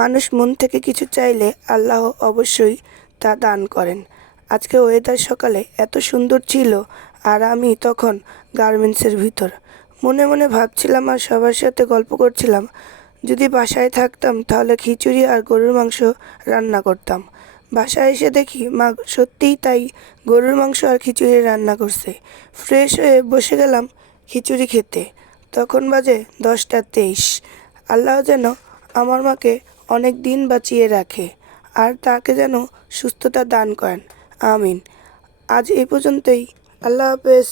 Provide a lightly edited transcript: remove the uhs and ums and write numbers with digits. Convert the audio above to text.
মানুষ মন থেকে কিছু চাইলে আল্লাহ অবশ্যই তা দান করেন। আজকে ওয়েদার সকালে এত সুন্দর ছিল, আর আমি তখন গার্মেন্টসের ভিতর মনে মনে ভাবছিলাম আর সবার সাথে গল্প করছিলাম, যদি বাসায় থাকতাম তাহলে খিচুড়ি আর গরুর মাংস রান্না করতাম। বাসায় এসে দেখি মা সত্যিই তাই গরুর মাংস আর খিচুড়ি রান্না করছে। ফ্রেশ হয়ে বসে গেলাম খিচুড়ি খেতে। তখন বাজে 10টা 23। আল্লাহ যেন আমার মাকে অনেক দিন বাঁচিয়ে রাখে আর তাকে যেন সুস্থতা দান করেন। আমিন। আজ এই পর্যন্তই। আল্লাহ হাফেজ।